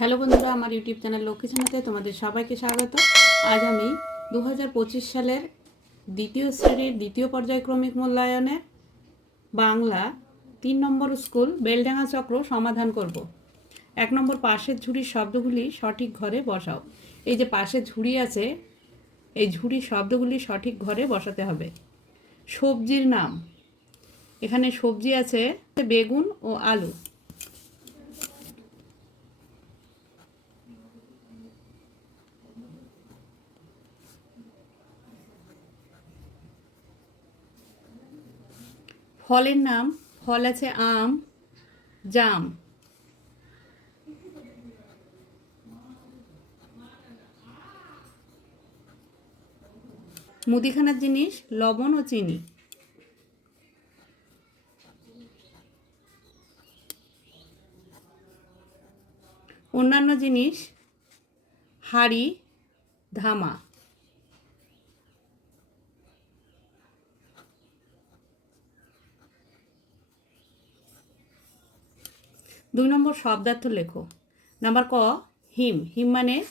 Hello বন্ধুরা, আমার YouTube channel Lakshmi চ্যানেলে তোমাদের সবাইকে স্বাগত। আজ আমি দু হাজার পঁচিশ সালের দ্বিতীয় শ্রেণির দ্বিতীয় পর্যায়ক্রমিক মূল্যায়নে বাংলা তিন নম্বর স্কুল বেলডাঙ্গা চক্র সমাধান করব। এক নম্বর পাশের ঝুড়ির শব্দগুলি সঠিক ঘরে বসাও। এই যে পাশে ঝুড়ি আছে, এই ঝুড়ির শব্দগুলি সঠিক ঘরে বসাতে হবে। সবজির নাম। এখানে সবজি আছে, বেগুন ও আলু। ফলের নাম, ফল আছে আম, জাম। মুদিখানার জিনিস, লবণ ও চিনি। অন্যান্য জিনিস, হাড়ি, ধামা। দুই নম্বর শব্দার্থ লেখো। নাম্বার ক, হিম। হিম মানে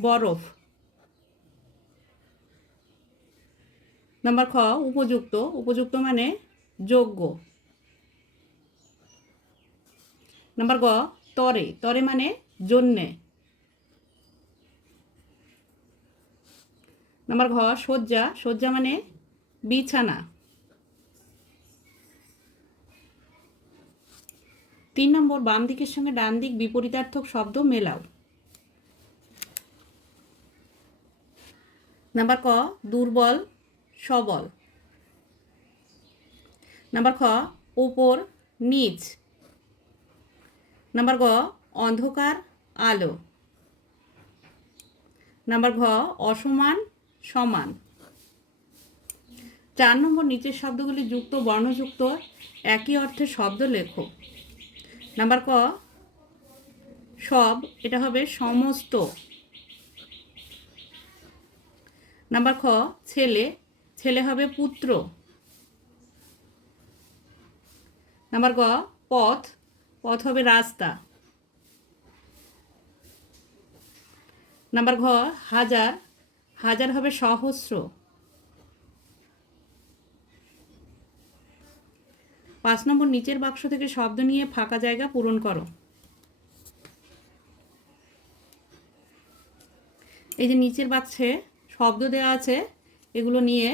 বরফ। নাম্বার খ, উপযুক্ত। উপযুক্ত মানে যোগ্য। নাম্বার গ, তরে। তরে মানে জন্যে। নাম্বার ঘ, শয্যা। শয্যা মানে বিছানা। তিন নম্বর, বাম দিকের সঙ্গে ডান দিক বিপরীতার্থক শব্দ মেলাও। নাম্বার ক, দুর্বল, সবল। নাম্বার খ, উপর, নিচ। নাম্বার গ, অন্ধকার, আলো। নাম্বার ঘ, অসমান, সমান। চার নম্বর, নিচের শব্দগুলি যুক্ত, বর্ণযুক্ত, একই অর্থে শব্দ লেখো। নাম্বার ক? সব, এটা হবে সমস্ত। নাম্বার খ? ছেলে ছেলে হবে পুত্র। নাম্বার গ? পথ পথ হবে রাস্তা। নাম্বার ঘ? হাজার হাজার হবে সহস্র। পাঁচ নম্বর নিচের বাক্স থেকে শব্দ নিয়ে ফাঁকা জায়গা পূরণ করো। এই যে নিচের বাক্সে শব্দ দেওয়া আছে, এগুলো নিয়ে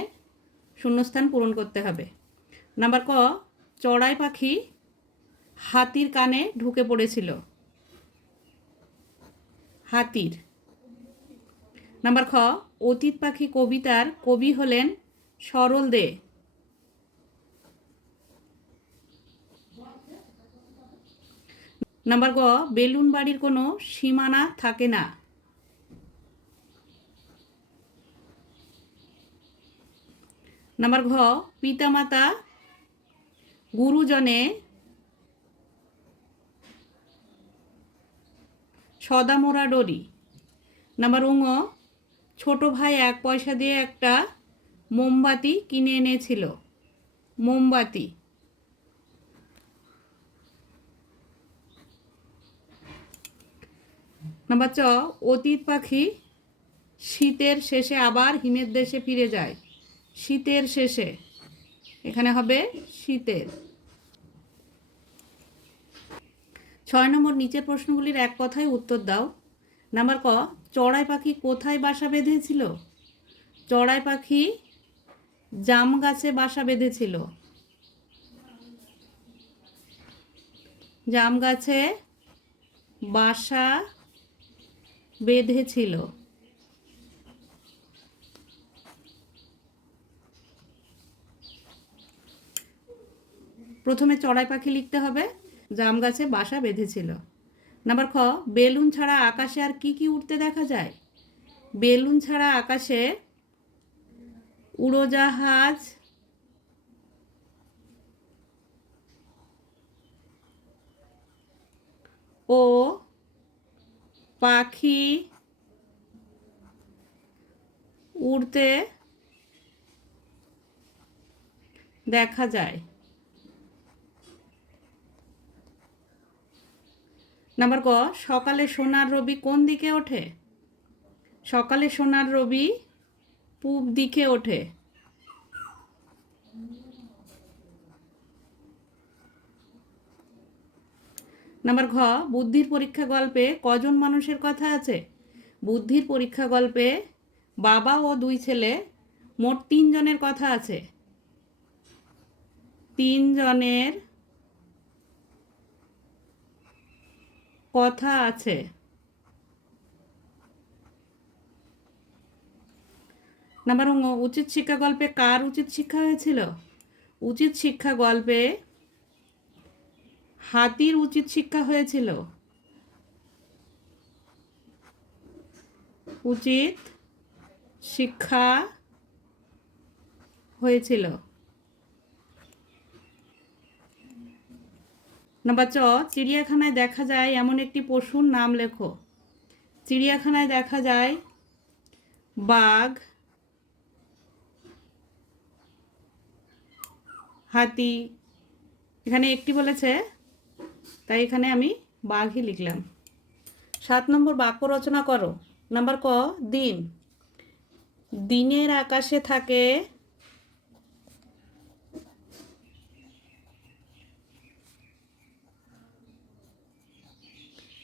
শূন্যস্থান পূরণ করতে হবে। নাম্বার ক, চড়াই পাখি হাতির কানে ঢুকে পড়েছিল। হাতির। নাম্বার খ, অতীত পাখি কবিতার কবি হলেন সরল দে। নাম্বার গ, বেলুন বাড়ির কোনো সীমানা থাকে না। নাম্বার ঘ, পিতামাতা গুরুজনে সদা মোড়া ডরি। নাম্বার উঙ ছোট ভাই এক পয়সা দিয়ে একটা মোমবাতি কিনে এনেছিল। মোমবাতি। নাম্বার চ, অতীত পাখি শীতের শেষে আবার হিমের দেশে ফিরে যায়। শীতের শেষে। এখানে হবে শীতের। ছয় নম্বর, নিচের প্রশ্নগুলির এক কথায় উত্তর দাও। নাম্বার ক, চড়াই পাখি কোথায় বাসা বেঁধেছিল? চড়াই পাখি জাম গাছে বাসা বেঁধেছিল। জাম গাছে বাসা বেঁধেছিল প্রথমে চড়াই পাখি লিখতে হবে, জাম গাছে বাসা বেঁধেছিল। নাম্বার খ, বেলুন ছাড়া আকাশে আর কি কি উঠতে দেখা যায়? বেলুন ছাড়া আকাশে উড়োজাহাজ ও পাখি উড়তে দেখা যায়। নাম্বার ক, সকালে সোনার রবি কোন দিকে ওঠে? সকালে সোনার রবি পূব দিকে ওঠে। নাম্বার ঘ, বুদ্ধির পরীক্ষা গল্পে কজন মানুষের কথা আছে? বুদ্ধির পরীক্ষা গল্পে বাবা ও দুই ছেলে মোট তিনজনের কথা আছে। তিনজনের কথা আছে। নাম্বার উচিত শিক্ষা গল্পে কার উচিত শিক্ষা হয়েছিল? উচিত শিক্ষা গল্পে হাতির উচিত শিক্ষা হয়েছিল। উচিত শিক্ষা হয়েছিল। নাম্বার চ চিড়িয়াখানায় দেখা যায় এমন একটি পশুর নাম লেখো। চিড়িয়াখানায় দেখা যায় বাঘ, হাতি। এখানে একটি বলেছে তাই এখানে আমি বাঘই লিখলাম। সাত নম্বর বাক্য রচনা করো। নাম্বার ক, দিন। দিনের আকাশে থাকে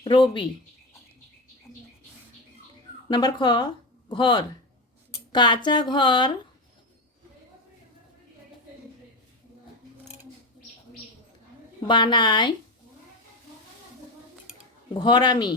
রবি। নাম্বার খ, ঘর। কাঁচা ঘর বানায় ঘর আমি।